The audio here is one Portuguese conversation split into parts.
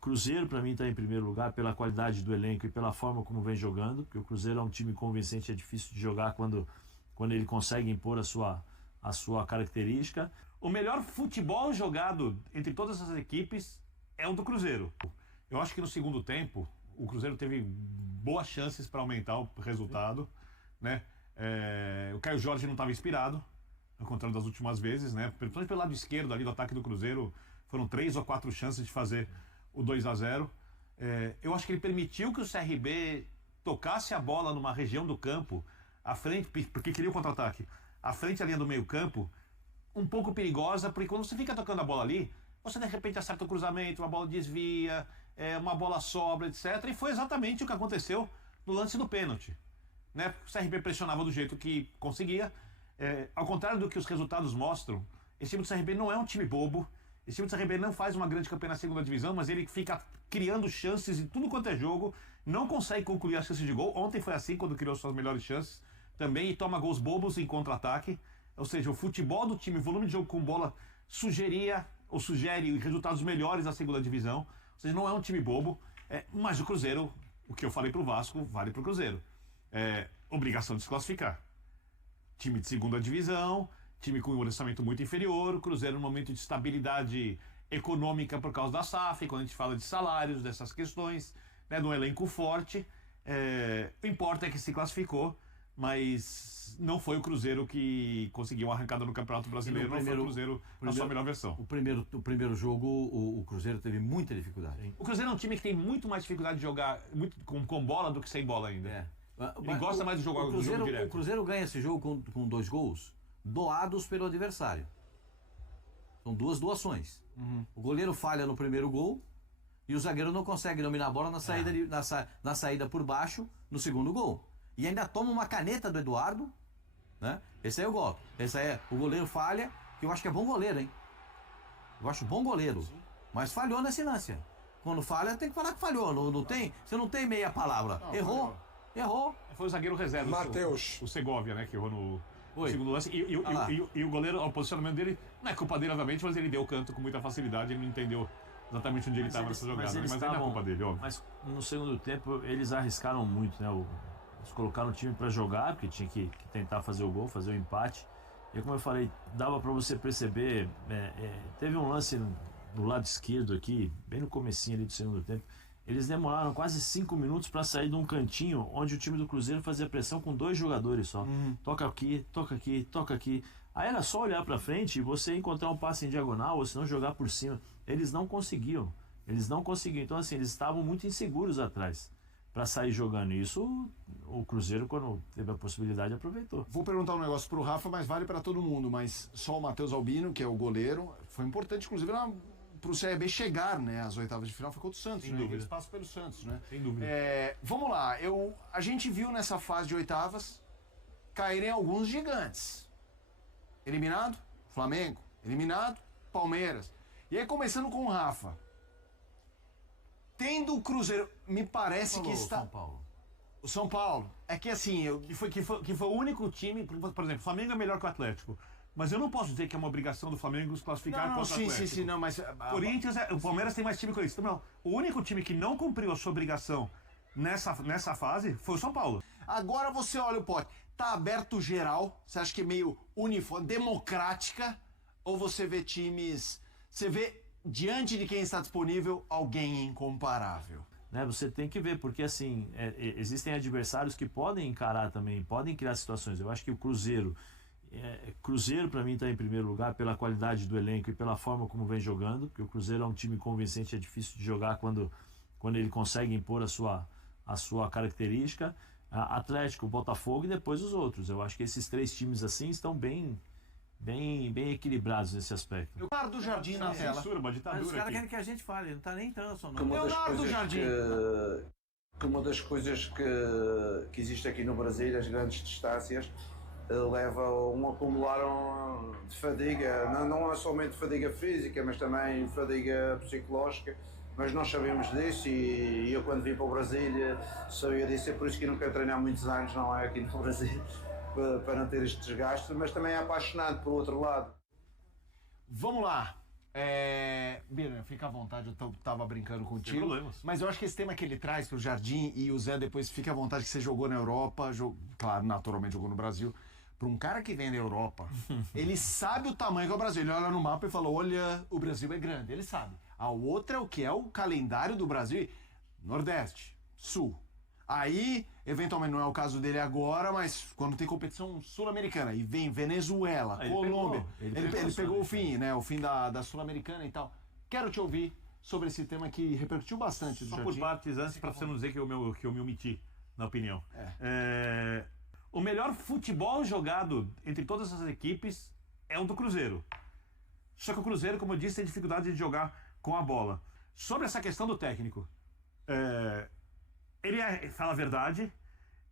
Cruzeiro para mim está em primeiro lugar pela qualidade do elenco e pela forma como vem jogando, porque o Cruzeiro é um time convincente, é difícil de jogar quando ele consegue impor a sua característica. O melhor futebol jogado entre todas essas equipes é o do Cruzeiro. Eu acho que no segundo tempo o Cruzeiro teve boas chances para aumentar o resultado, né? O Caio Jorge não estava inspirado, ao contrário das últimas vezes, né? Principalmente pelo lado esquerdo ali do ataque do Cruzeiro, foram 3 ou 4 chances de fazer o 2-0. Eu acho que ele permitiu que o CRB tocasse a bola numa região do campo, à frente, porque queria o contra-ataque, à frente da linha do meio campo, um pouco perigosa, porque quando você fica tocando a bola ali, você de repente acerta o cruzamento, uma bola desvia, uma bola sobra, etc. E foi exatamente o que aconteceu no lance do pênalti, né? O CRB pressionava do jeito que conseguia. Ao contrário do que os resultados mostram, esse time do CRB não é um time bobo. Esse time do CRB não faz uma grande campanha na segunda divisão, mas ele fica criando chances em tudo quanto é jogo, não consegue concluir as chances de gol. Ontem foi assim, quando criou suas melhores chances também, e toma gols bobos em contra-ataque. Ou seja, o futebol do time, o volume de jogo com bola, sugere resultados melhores na segunda divisão. Ou seja, não é um time bobo, mas o Cruzeiro, o que eu falei pro Vasco, vale pro Cruzeiro. Obrigação de se classificar. Time de segunda divisão, time com um orçamento muito inferior, o Cruzeiro num momento de estabilidade econômica por causa da SAF, quando a gente fala de salários, dessas questões, né, de um elenco forte. O importa é que se classificou, mas não foi o Cruzeiro que conseguiu uma arrancada no Campeonato Brasileiro, não foi o Cruzeiro na sua melhor versão. O primeiro jogo, o Cruzeiro teve muita dificuldade. Sim. O Cruzeiro é um time que tem muito mais dificuldade de jogar com bola do que sem bola ainda. Ele gosta mais de jogar o jogo direto. O Cruzeiro ganha esse jogo com 2 gols doados pelo adversário. São 2 doações. O goleiro falha no primeiro gol e o zagueiro não consegue dominar a bola na saída por baixo no segundo gol. E ainda toma uma caneta do Eduardo, né? Esse aí eu gosto. Esse aí o goleiro falha, que eu acho que é bom goleiro, hein? Eu acho bom goleiro. Sim. Mas falhou nessa lance. Quando falha, tem que falar que falhou. Não tem, você não tem meia palavra. Não, errou. Foi o zagueiro reserva. Matheus. O Segovia, né? Que errou no segundo lance. E o goleiro, o posicionamento dele, não é culpa dele, obviamente, mas ele deu o canto com muita facilidade. Ele não entendeu exatamente onde ele estava nessa jogada. Mas não é culpa dele, óbvio. Mas no segundo tempo, eles arriscaram muito, né? Eles colocaram o time para jogar, porque tinha que tentar fazer o gol, fazer o empate. E como eu falei, dava para você perceber, teve um lance no lado esquerdo aqui, bem no comecinho ali do segundo tempo. Eles demoraram quase 5 minutos para sair de um cantinho onde o time do Cruzeiro fazia pressão com 2 jogadores só. Toca aqui, toca aqui, toca aqui. Aí era só olhar para frente e você encontrar um passe em diagonal ou se não jogar por cima. Eles não conseguiam. Então assim, eles estavam muito inseguros atrás para sair jogando. Isso o Cruzeiro, quando teve a possibilidade, aproveitou. Vou perguntar um negócio pro Rafa, mas vale para todo mundo. Mas só o Matheus Albino, que é o goleiro, foi importante, inclusive, pro CRB chegar, né, às oitavas de final. Foi contra o Santos, sem né? dúvida. Eles passam pelo Santos, né? Sem dúvida. Vamos lá. A gente viu nessa fase de oitavas caírem alguns gigantes. Eliminado, Flamengo. Eliminado, Palmeiras. E aí, começando com o Rafa. Tendo o Cruzeiro, me parece que está... São Paulo. O São Paulo. É que assim... Que foi o único time... Por exemplo, o Flamengo é melhor que o Atlético. Mas eu não posso dizer que é uma obrigação do Flamengo se classificar contra o Atlético. Sim, não, mas... Corinthians, o Palmeiras tem mais time que o Corinthians. Não, o único time que não cumpriu a sua obrigação nessa fase foi o São Paulo. Agora você olha o pote. Tá aberto geral? Você acha que é meio uniforme, democrática? Ou você vê times... Você vê... diante de quem está disponível, alguém incomparável. Você tem que ver, porque assim, existem adversários que podem encarar também, podem criar situações. Eu acho que o Cruzeiro para mim está em primeiro lugar pela qualidade do elenco e pela forma como vem jogando, porque o Cruzeiro é um time convincente, é difícil de jogar quando ele consegue impor a sua característica. Atlético, Botafogo e depois os outros. Eu acho que esses 3 times assim estão bem equilibrados nesse aspecto. Leonardo Jardim na tela. Censura, uma ditadura. Mas os caras querem que a gente fale, não tá nem entrando só não. Leonardo Jardim. Uma das coisas que existe aqui no Brasil, as grandes distâncias, leva a um acumular de fadiga, não é somente fadiga física, mas também fadiga psicológica. Mas nós sabemos disso e eu quando vim para o Brasil sabia disso, é por isso que não quero treinar muitos anos, não é, aqui no Brasil, para não ter este desgaste, mas também é apaixonante por outro lado. Vamos lá. Birner, fica à vontade, eu tava brincando contigo. Sem problemas. Mas eu acho que esse tema que ele traz pro Jardim e o Zé depois fica à vontade que você jogou na Europa, claro, naturalmente jogou no Brasil. Para um cara que vem da Europa, ele sabe o tamanho que é o Brasil. Ele olha no mapa e fala, olha, o Brasil é grande, ele sabe. A outra é o que é o calendário do Brasil, Nordeste, Sul. Aí, eventualmente, não é o caso dele agora, mas quando tem competição sul-americana e vem Venezuela, Colômbia, ele pegou o fim, né? O fim da sul-americana e tal. Quero te ouvir sobre esse tema que repercutiu bastante do Só Jardim. por partes, antes, para você não dizer que eu me omiti na opinião. O melhor futebol jogado entre todas as equipes é o do Cruzeiro. Só que o Cruzeiro, como eu disse, tem dificuldade de jogar com a bola. Sobre essa questão do técnico, ele fala a verdade,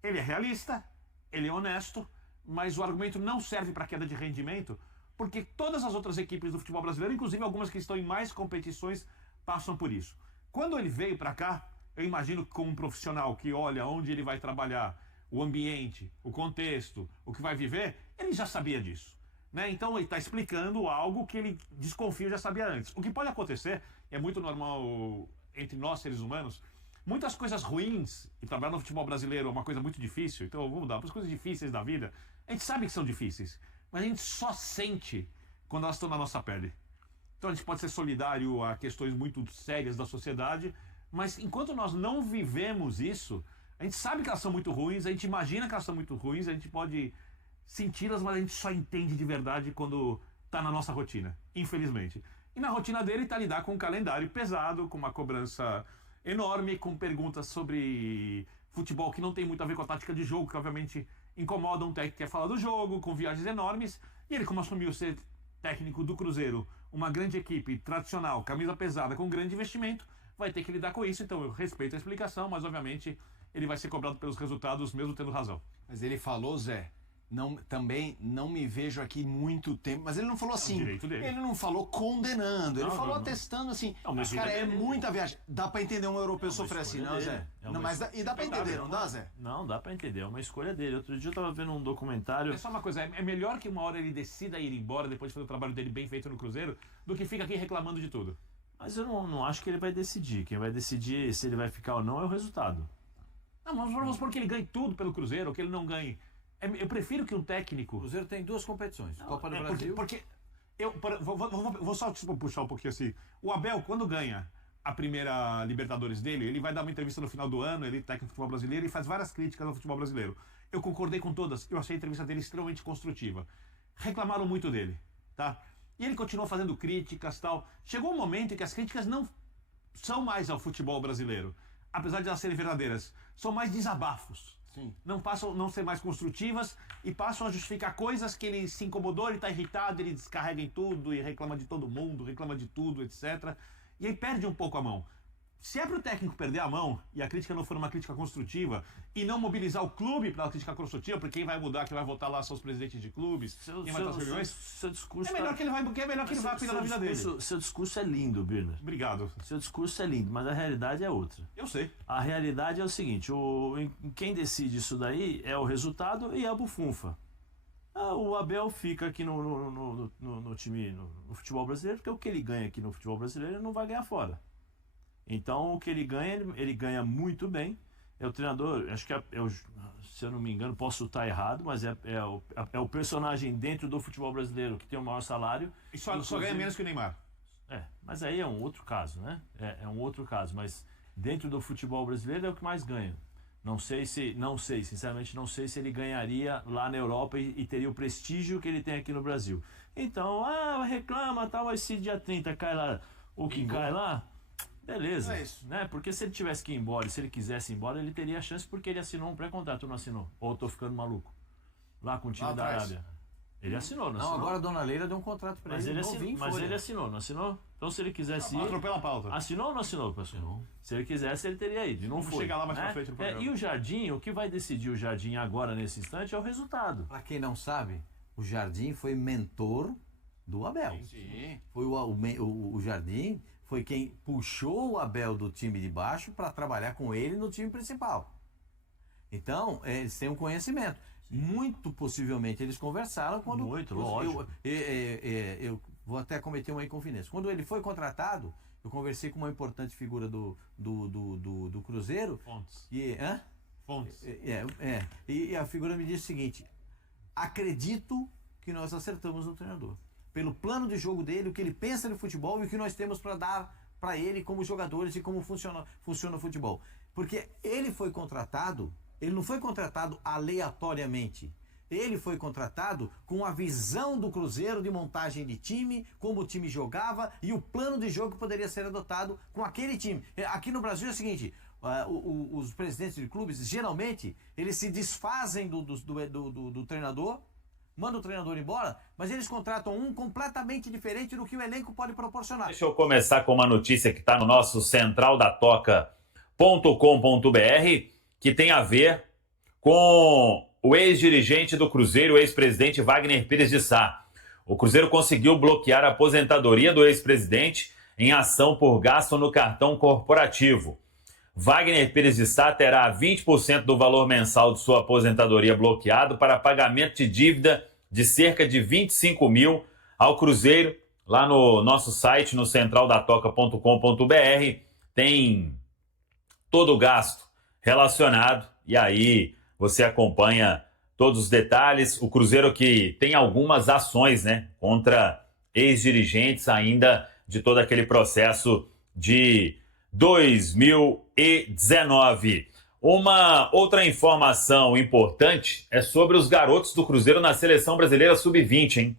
ele é realista, ele é honesto, mas o argumento não serve para queda de rendimento, porque todas as outras equipes do futebol brasileiro, inclusive algumas que estão em mais competições, passam por isso. Quando ele veio para cá, eu imagino que como um profissional que olha onde ele vai trabalhar, o ambiente, o contexto, o que vai viver, ele já sabia disso. Né? Então ele está explicando algo que ele desconfia já sabia antes. O que pode acontecer, é muito normal entre nós seres humanos, muitas coisas ruins, e trabalhar no futebol brasileiro é uma coisa muito difícil, então vamos mudar para as coisas difíceis da vida, a gente sabe que são difíceis, mas a gente só sente quando elas estão na nossa pele. Então a gente pode ser solidário a questões muito sérias da sociedade, mas enquanto nós não vivemos isso, a gente sabe que elas são muito ruins, a gente imagina que elas são muito ruins, a gente pode senti-las, mas a gente só entende de verdade quando está na nossa rotina, infelizmente. E na rotina dele está lidar com um calendário pesado, com uma cobrança enorme, com perguntas sobre futebol que não tem muito a ver com a tática de jogo, que obviamente incomoda um técnico que quer falar do jogo, com viagens enormes. E ele, como assumiu ser técnico do Cruzeiro, uma grande equipe tradicional, camisa pesada, com grande investimento, vai ter que lidar com isso. Então eu respeito a explicação, mas obviamente ele vai ser cobrado pelos resultados, mesmo tendo razão. Mas ele falou, Zé, também não me vejo aqui muito tempo, mas ele não falou assim, direito dele. ele não falou condenando, ele falou não. atestando assim, Não, mas cara, é dele. muita viagem, dá pra entender um europeu sofrer assim, não, Zé? Não, mas e dá pra entender, não dá, Zé? Não, dá pra entender, é uma escolha dele. Outro dia eu tava vendo um documentário. É só uma coisa, é melhor que uma hora ele decida ir embora depois de fazer o trabalho dele bem feito no Cruzeiro, do que fica aqui reclamando de tudo. Mas eu não acho que ele vai decidir. Quem vai decidir se ele vai ficar ou não é o resultado. Não, mas vamos supor que ele ganhe tudo pelo Cruzeiro, ou que ele não ganhe. Eu prefiro que um técnico... O Cruzeiro tem duas competições, Copa do Brasil. Porque vou só puxar um pouquinho assim. O Abel, quando ganha a primeira Libertadores dele, ele vai dar uma entrevista no final do ano, ele é técnico do futebol brasileiro e faz várias críticas ao futebol brasileiro. Eu concordei com todas, eu achei a entrevista dele extremamente construtiva. Reclamaram muito dele, tá? E ele continuou fazendo críticas e tal. Chegou um momento em que as críticas não são mais ao futebol brasileiro, apesar de elas serem verdadeiras, são mais desabafos. Sim. Não passam a não ser mais construtivas e passam a justificar coisas que ele se incomodou, ele está irritado, ele descarrega em tudo e reclama de todo mundo, reclama de tudo, etc. E aí perde um pouco a mão. Se é para o técnico perder a mão e a crítica não for uma crítica construtiva e não mobilizar o clube para a crítica construtiva, porque quem vai mudar, quem vai votar lá são os presidentes de clubes, quem vai estar as reuniões, seu discurso é melhor que ele vai cuidar da vida dele. Seu discurso é lindo, Birner. Obrigado. Seu discurso é lindo, mas a realidade é outra. Eu sei. A realidade é o seguinte, quem decide isso daí é o resultado e a bufunfa. O Abel fica aqui no time, no futebol brasileiro, porque o que ele ganha aqui no futebol brasileiro ele não vai ganhar fora. Então o que ele ganha muito bem. É o treinador, acho que se eu não me engano, posso estar errado, mas é o personagem dentro do futebol brasileiro que tem o maior salário. E só ganha menos que o Neymar. Mas aí é um outro caso, né? É um outro caso, mas dentro do futebol brasileiro é o que mais ganha. Sinceramente não sei se ele ganharia lá na Europa e teria o prestígio que ele tem aqui no Brasil. Então, reclama, tal, mas se dia 30 cai lá, o que cai lá, beleza. É isso. Né? Porque se ele tivesse que ir embora, se ele quisesse ir embora, ele teria a chance porque ele assinou um pré-contrato, não assinou? Ou eu tô ficando maluco? Lá com o time da Arábia. Ele assinou, não assinou? Não, agora a Dona Leila deu um contrato pra Mas ele. ele assinou, não assinou? Então se ele quisesse ir... Atropela a pauta. Assinou ou não assinou, pessoal? Assinou. Se ele quisesse, ele teria ido. E não Vamos foi. chegar lá mais né? pra frente no programa. E o Jardim, o que vai decidir o Jardim agora, nesse instante, é o resultado. Pra quem não sabe, o Jardim foi mentor do Abel. Sim. Foi o Jardim foi quem puxou o Abel do time de baixo para trabalhar com ele no time principal. Então, eles têm um conhecimento. Muito possivelmente eles conversaram quando... Muito, lógico. vou até cometer uma inconfidência. Quando ele foi contratado, eu conversei com uma importante figura do Cruzeiro. Fontes. Fontes. E a figura me disse o seguinte: acredito que nós acertamos no treinador. Pelo plano de jogo dele, o que ele pensa no futebol e o que nós temos para dar para ele como jogadores e como funciona o futebol. Porque ele foi contratado, ele não foi contratado aleatoriamente. Ele foi contratado com a visão do Cruzeiro de montagem de time, como o time jogava e o plano de jogo que poderia ser adotado com aquele time. Aqui no Brasil é o seguinte, os presidentes de clubes, geralmente, eles se desfazem do treinador, mandam o treinador embora, mas eles contratam um completamente diferente do que o elenco pode proporcionar. Deixa eu começar com uma notícia que está no nosso centraldatoca.com.br, que tem a ver com o ex-dirigente do Cruzeiro, o ex-presidente Wagner Pires de Sá. O Cruzeiro conseguiu bloquear a aposentadoria do ex-presidente em ação por gasto no cartão corporativo. Wagner Pires de Sá terá 20% do valor mensal de sua aposentadoria bloqueado para pagamento de dívida de cerca de 25 mil ao Cruzeiro. Lá no nosso site, no centraldatoca.com.br, tem todo o gasto relacionado e aí você acompanha todos os detalhes. O Cruzeiro que tem algumas ações, né, contra ex-dirigentes ainda de todo aquele processo de 2019. Uma outra informação importante é sobre os garotos do Cruzeiro na Seleção Brasileira Sub-20, hein?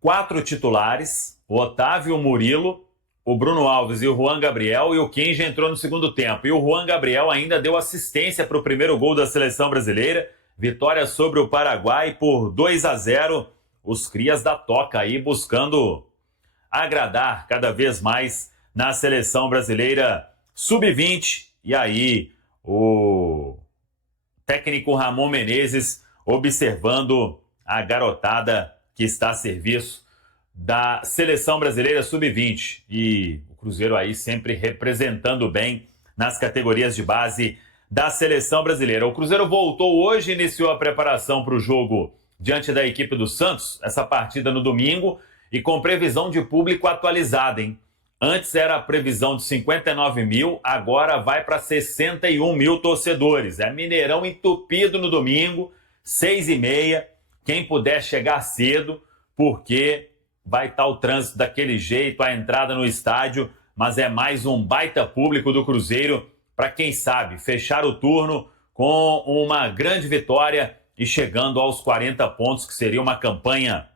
4 titulares, o Otávio, o Murilo, o Bruno Alves e o Juan Gabriel, e o Kenji entrou no segundo tempo. E o Juan Gabriel ainda deu assistência para o primeiro gol da Seleção Brasileira. Vitória sobre o Paraguai por 2-0. Os crias da Toca aí buscando agradar cada vez mais na Seleção Brasileira Sub-20. E aí o técnico Ramon Menezes observando a garotada que está a serviço da Seleção Brasileira Sub-20. E o Cruzeiro aí sempre representando bem nas categorias de base da Seleção Brasileira. O Cruzeiro voltou hoje, iniciou a preparação para o jogo diante da equipe do Santos, essa partida no domingo, e com previsão de público atualizada, hein? Antes era a previsão de 59 mil, agora vai para 61 mil torcedores. É Mineirão entupido no domingo, 6h30. Quem puder chegar cedo, porque vai estar o trânsito daquele jeito, a entrada no estádio, mas é mais um baita público do Cruzeiro para, quem sabe, fechar o turno com uma grande vitória e chegando aos 40 pontos, que seria uma campanha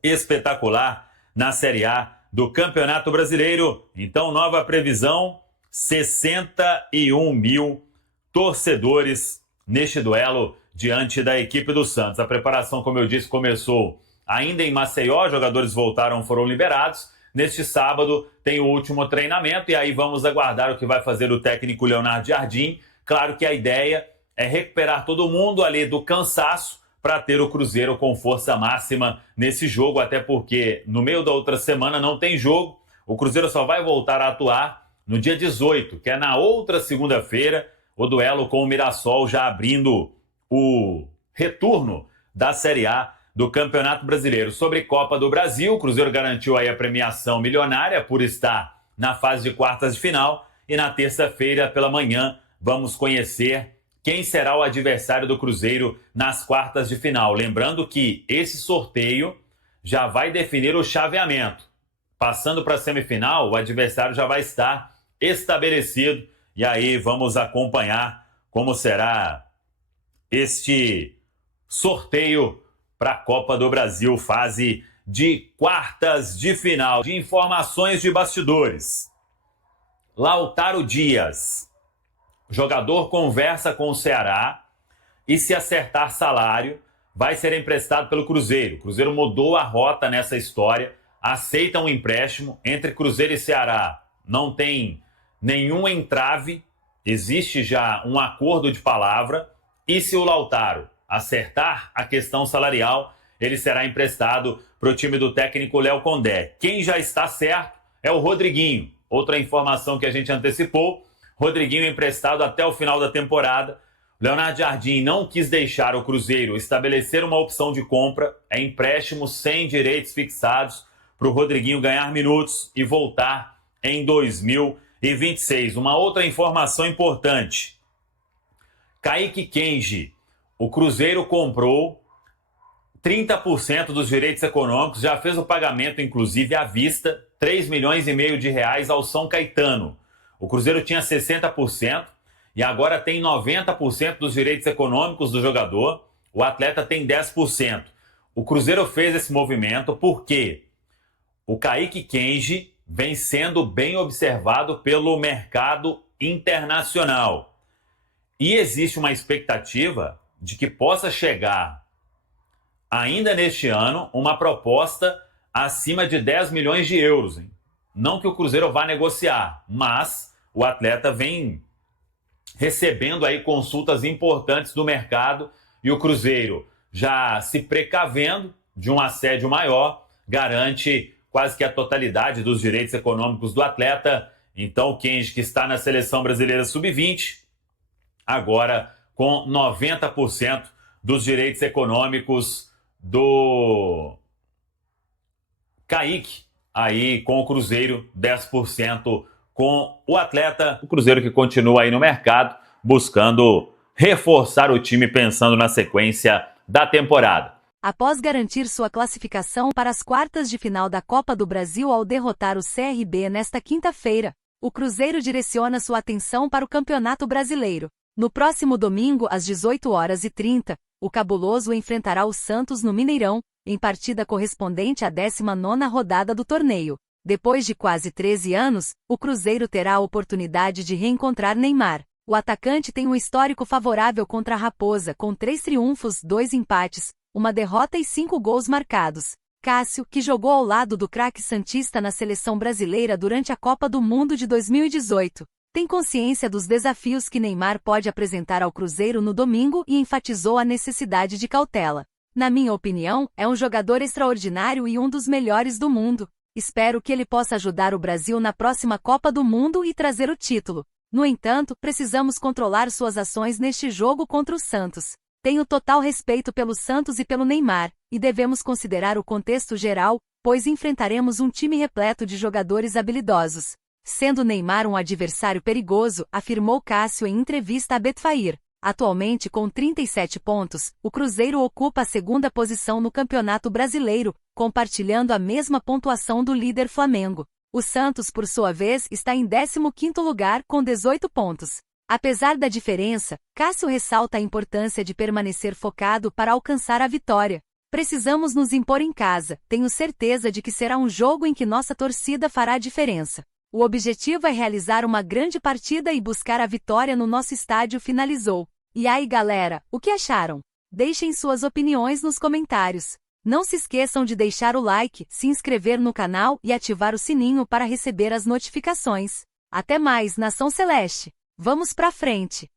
espetacular na Série A do Campeonato Brasileiro. Então, nova previsão, 61 mil torcedores neste duelo diante da equipe do Santos. A preparação, como eu disse, começou ainda em Maceió, jogadores voltaram, foram liberados. Neste sábado tem o último treinamento e aí vamos aguardar o que vai fazer o técnico Leonardo Jardim. Claro que a ideia é recuperar todo mundo ali do cansaço para ter o Cruzeiro com força máxima nesse jogo, até porque no meio da outra semana não tem jogo. O Cruzeiro só vai voltar a atuar no dia 18, que é na outra segunda-feira, o duelo com o Mirassol, já abrindo o retorno da Série A do Campeonato Brasileiro. Sobre Copa do Brasil, o Cruzeiro garantiu aí a premiação milionária por estar na fase de quartas de final e na terça-feira pela manhã vamos conhecer quem será o adversário do Cruzeiro nas quartas de final. Lembrando que esse sorteio já vai definir o chaveamento. Passando para a semifinal, o adversário já vai estar estabelecido e aí vamos acompanhar como será este sorteio para a Copa do Brasil, fase de quartas de final. De informações de bastidores, Lautaro Dias, jogador, conversa com o Ceará e, se acertar salário, vai ser emprestado pelo Cruzeiro. O Cruzeiro mudou a rota nessa história, aceita um empréstimo entre Cruzeiro e Ceará. Não tem nenhum entrave, existe já um acordo de palavra. E se o Lautaro acertar a questão salarial, ele será emprestado para o time do técnico Léo Condé. Quem já está certo é o Rodriguinho. Outra informação que a gente antecipou, Rodriguinho emprestado até o final da temporada. Leonardo Jardim não quis deixar o Cruzeiro estabelecer uma opção de compra, é empréstimo sem direitos fixados para o Rodriguinho ganhar minutos e voltar em 2026. Uma outra informação importante. Kaique Kenji, o Cruzeiro comprou 30% dos direitos econômicos, já fez o pagamento, inclusive, à vista, 3,5 milhões de reais ao São Caetano. O Cruzeiro tinha 60% e agora tem 90% dos direitos econômicos do jogador. O atleta tem 10%. O Cruzeiro fez esse movimento porque o Kaique Kenji vem sendo bem observado pelo mercado internacional. E existe uma expectativa de que possa chegar ainda neste ano uma proposta acima de 10 milhões de euros. Hein? Não que o Cruzeiro vá negociar, mas o atleta vem recebendo aí consultas importantes do mercado e o Cruzeiro, já se precavendo de um assédio maior, garante quase que a totalidade dos direitos econômicos do atleta. Então o Kenji, que está na Seleção Brasileira Sub-20, agora com 90% dos direitos econômicos do Kaique, aí com o Cruzeiro 10% com o atleta. O Cruzeiro que continua aí no mercado, buscando reforçar o time, pensando na sequência da temporada. Após garantir sua classificação para as quartas de final da Copa do Brasil ao derrotar o CRB nesta quinta-feira, o Cruzeiro direciona sua atenção para o Campeonato Brasileiro. No próximo domingo, às 18h30, o Cabuloso enfrentará o Santos no Mineirão, em partida correspondente à 19ª rodada do torneio. Depois de quase 13 anos, o Cruzeiro terá a oportunidade de reencontrar Neymar. O atacante tem um histórico favorável contra a Raposa, com 3 triunfos, 2 empates, 1 derrota e 5 gols marcados. Cássio, que jogou ao lado do craque santista na seleção brasileira durante a Copa do Mundo de 2018, tem consciência dos desafios que Neymar pode apresentar ao Cruzeiro no domingo e enfatizou a necessidade de cautela. Na minha opinião, é um jogador extraordinário e um dos melhores do mundo. Espero que ele possa ajudar o Brasil na próxima Copa do Mundo e trazer o título. No entanto, precisamos controlar suas ações neste jogo contra o Santos. Tenho total respeito pelo Santos e pelo Neymar, e devemos considerar o contexto geral, pois enfrentaremos um time repleto de jogadores habilidosos. Sendo Neymar um adversário perigoso, afirmou Cássio em entrevista a Betfair. Atualmente com 37 pontos, o Cruzeiro ocupa a 2ª posição no Campeonato Brasileiro, compartilhando a mesma pontuação do líder Flamengo. O Santos, por sua vez, está em 15º lugar com 18 pontos. Apesar da diferença, Cássio ressalta a importância de permanecer focado para alcançar a vitória. Precisamos nos impor em casa, tenho certeza de que será um jogo em que nossa torcida fará a diferença. O objetivo é realizar uma grande partida e buscar a vitória no nosso estádio, finalizou. E aí galera, o que acharam? Deixem suas opiniões nos comentários. Não se esqueçam de deixar o like, se inscrever no canal e ativar o sininho para receber as notificações. Até mais, Nação Celeste! Vamos pra frente!